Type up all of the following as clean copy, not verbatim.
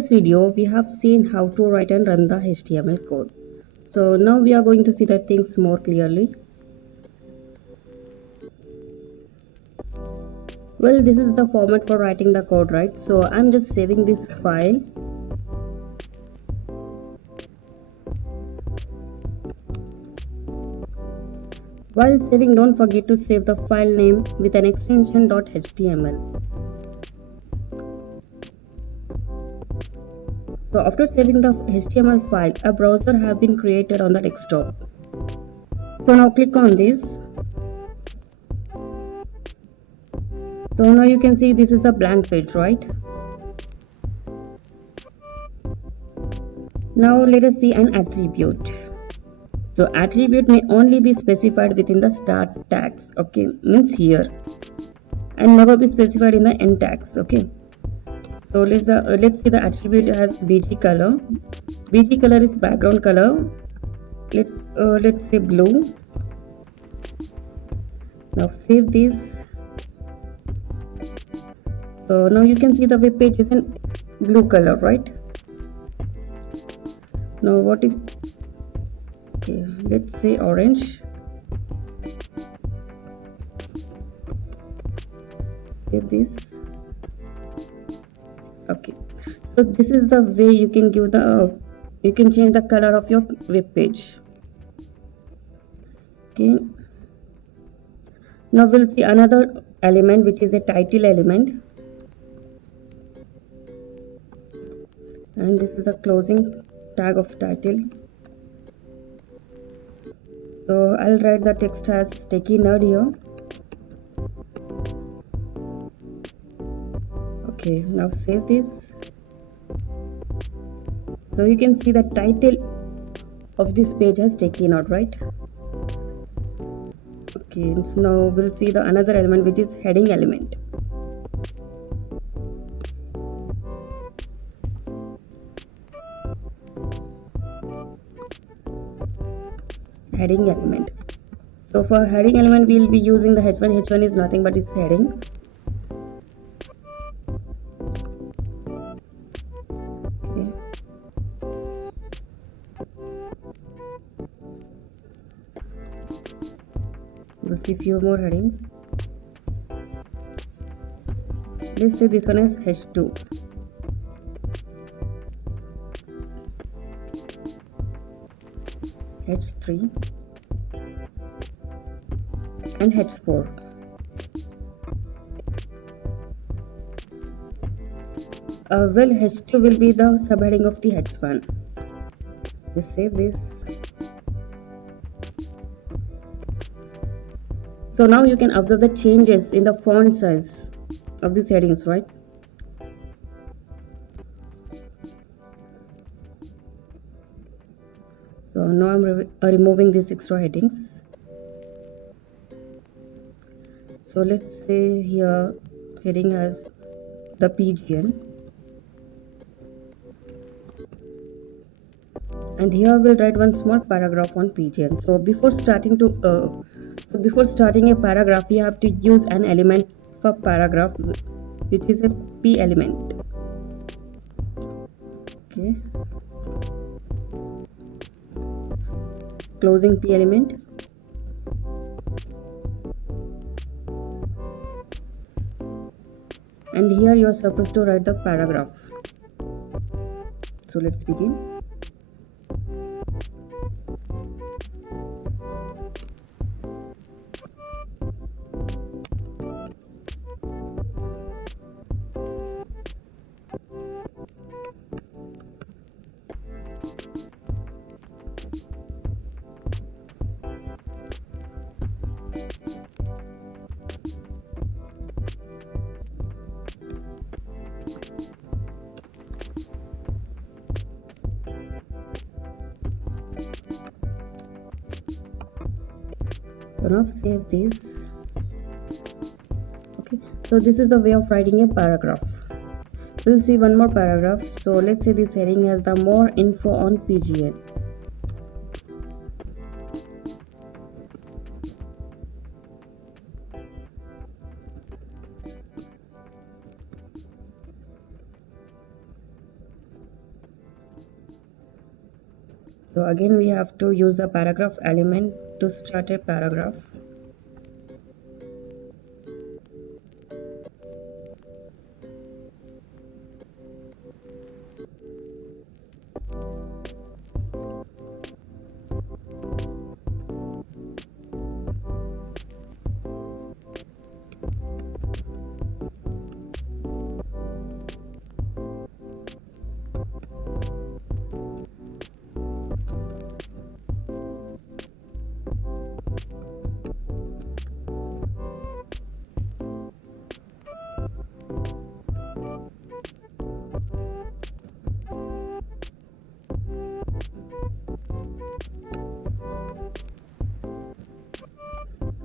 previous video, we have seen how to write and run the HTML code. So now we are going to see the things more clearly. Well, this is the format for writing the code, right? So I'm just saving this file. While saving, don't forget to save the file name with an extension .html. So after saving the HTML file, a browser has been created on the desktop. So now click on this. So now you can see this is the blank page, right? Now let us see an attribute. So attribute may only be specified within the start tags, okay, means here, and never be specified in the end tags, okay. So let's see the attribute has bg color. Bg color is background color. Let's say blue. Now save this. So now you can see the web page is in blue color, right? Now what if, okay, let's say orange. Save this. Okay, so this is the way you can give the you can change the color of your web page. Okay, now we'll see another element, which is a title element, and this is the closing tag of title. So I'll write the text as sticky nerd here. Okay, now save this. So you can see the title of this page has taken out, right? Okay, so now we'll see the another element, which is heading element. Heading element. So for heading element, we'll be using the h1. H1 is nothing but its heading. Okay. We'll see few more headings. Let's say this one is h2. h3 and h4. Well, h2 will be the subheading of the h1. Just save this. So now you can observe the changes in the font size of these headings, right? So now I'm removing these extra headings. So let's say here heading has the PGN, and here we'll write one small paragraph on PGN. So before starting a paragraph, you have to use an element for paragraph, which is a P element. Okay, closing P element. And here you are supposed to write the paragraph. So let's begin. So now save this. Okay, so this is the way of writing a paragraph. We'll see one more paragraph. So let's say this heading has the more info on PGN. So again we have to use the paragraph element to start a paragraph.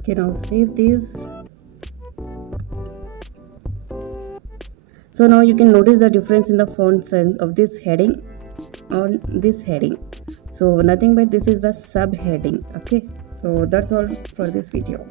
Okay, now save this. So now you can notice the difference in the font size of this heading on this heading. So nothing but this is the subheading. Okay, so that's all for this video.